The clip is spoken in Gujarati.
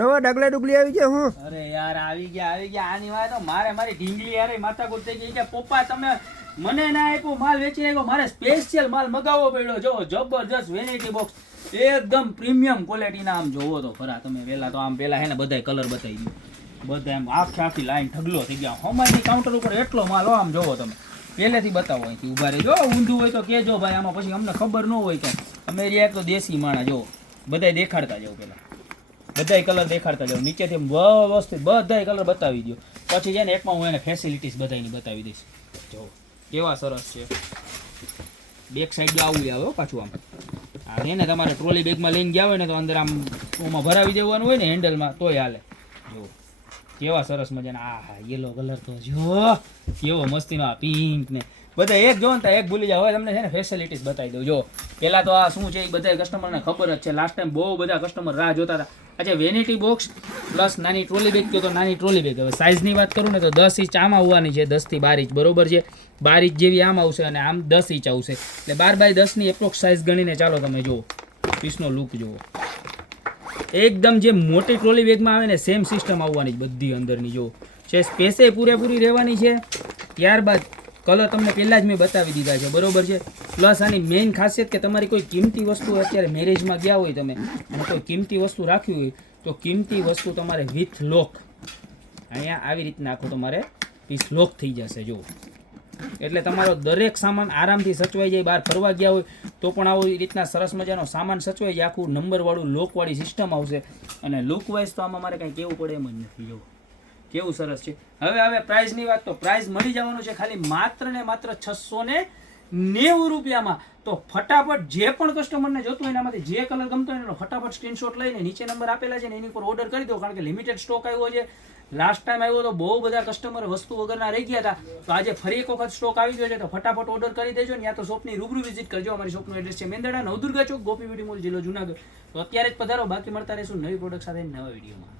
નવા ડાગલા ડુગલી આવી ગયા હું. અરે યાર આવી ગયા આની વાત તો મારી ઢીંગલી યાર માથાકૂટ થઈ ગઈ કે પપ્પા તમે મને ના આપ્યો માલ વેચી નાખ્યો, મારે સ્પેશિયલ માલ મગાવવો પડ્યો. જો જબરજસ્ત વેનિટી બોક્સ એકદમ પ્રીમિયમ ક્વોલિટીના. આમ જોવો તો ખરા તમે. પેલા હે ને બધાય કલર બતાવી દઉં. બધા એમ આખી લાઈન ઢગલો થઈ ગયા. હમારી કાઉન્ટર ઉપર એટલો માલ હો. આમ જોવો તમે પહેલેથી બતાવો અહીંથી ઉભા રહેજો. ઊંધું હોય તો કહેજો ભાઈ, આમાં પછી અમને ખબર ન હોય કે અમે એક તો દેશી માણા. જો બધાય દેખાડતા જાવ, પેલા બધાય કલર દેખાડતા જાવ, નીચેથી વ્યવસ્થિત બધાય કલર બતાવી દો. પછી છે ને એકમાં હું એને ફેસિલિટીઝ બધાની બતાવી દઈશ. જો કેવા સરસ છે. બેક સાઈડ આવું આવે પાછું. આમ એને તમારે ટ્રોલી બેગમાં લઈને ગયા હોય ને તો અંદર આમ ઓમાં ભરાવી દેવાનું હોય ને હેન્ડલમાં તોય હાલે. જો કેવા સરસ મજાના. આ યલો કલર તો જો કેવો મસ્તીનો. આ પિંક ને બધા એક જો ને એક ભૂલી જાવ. હવે તમને છે ને ફેસિલિટીઝ બતાવી દઉં. જો પેલા તો આ શું છે એ બધા કસ્ટમરને ખબર જ છે. લાસ્ટ ટાઈમ બહુ બધા કસ્ટમર રાહ જોતા હતા. अच्छा वेनिटी बॉक्स प्लस नानी ट्रोली बेग तो नानी ट्रोली बेग हवे साइज ની વાત કરું ને તો 10 ઇંચ આમ આવવાની છે, 10 થી 12 ઇંચ બરોબર છે. 12 ઇંચ જેવી આમ આવશે અને આમ 10 ઇંચ આવશે, એટલે 12 બાય 10 ની એપ્રોક્સ સાઇઝ ગણીને ચાલો તમે જુઓ પીસનો લુક જુઓ. એકદમ જે મોટી ટ્રોલી બેગમાં આવે ને સેમ સિસ્ટમ આવવાની બધી અંદરની જો છે. સ્પેસે પૂરેપૂરી રહેવાની છે. ત્યારબાદ કલર તમને પહેલા જ મેં બતાવી દીધા છે બરોબર છે. પ્લસ આની મેઇન ખાસિયત કે તમારી કોઈ કિંમતી વસ્તુ અત્યારે મેરેજમાં ગયા હોય તમે અને કોઈ કિંમતી વસ્તુ રાખવી હોય તો કિંમતી વસ્તુ તમારે વિથ લોક અહીંયા આવી રીતના આખો તમારે પીસ લોક થઈ જશે જો. એટલે તમારો દરેક સામાન આરામથી સચવાઈ જાય. બહાર ફરવા ગયા હોય તો પણ આવી રીતના સરસ મજાનો સામાન સચવાઈ જાય. આખું નંબરવાળું લોકવાળી સિસ્ટમ આવશે અને લુક વાઇઝ તો આમાં મારે કાંઈ કહેવું પડે એમ જ નથી. જો કેવું સરસ છે. હવે પ્રાઇસની વાત તો પ્રાઇસ મળી જવાનું છે ખાલી માત્ર ને માત્ર 690 રૂપિયામાં. તો ફટાફટ જે પણ કસ્ટમરને જોતું હોય એનામાંથી જે કલર ગમતો હોય એનો ફટાફટ સ્ક્રીનશોટ લઈને નીચે નંબર આપેલા છે ને એની પર ઓર્ડર કરી દો, કારણ કે લિમિટેડ સ્ટોક આવ્યો છે. લાસ્ટ ટાઈમ આવ્યો તો બહુ બધા કસ્ટમર વસ્તુ વગરના રહી ગયા હતા, તો આજે ફરી એક વખત સ્ટોક આવી ગયો છે. તો ફટાફટ ઓર્ડર કરી દેજો ને યા તો શોપની રૂબરૂ વિઝિટ કરજો. અમારી શોપનું એડ્રેસ છે મેંદરડા નવદુર્ગા ચોક, ગોપી બ્યુટી મોલ, જિલ્લો જુનાગઢ. તો અત્યારે જ પધારો. બાકી મળતા રહેશું નવી પ્રોડક્ટ સાથે નવા વિડીયોમાં.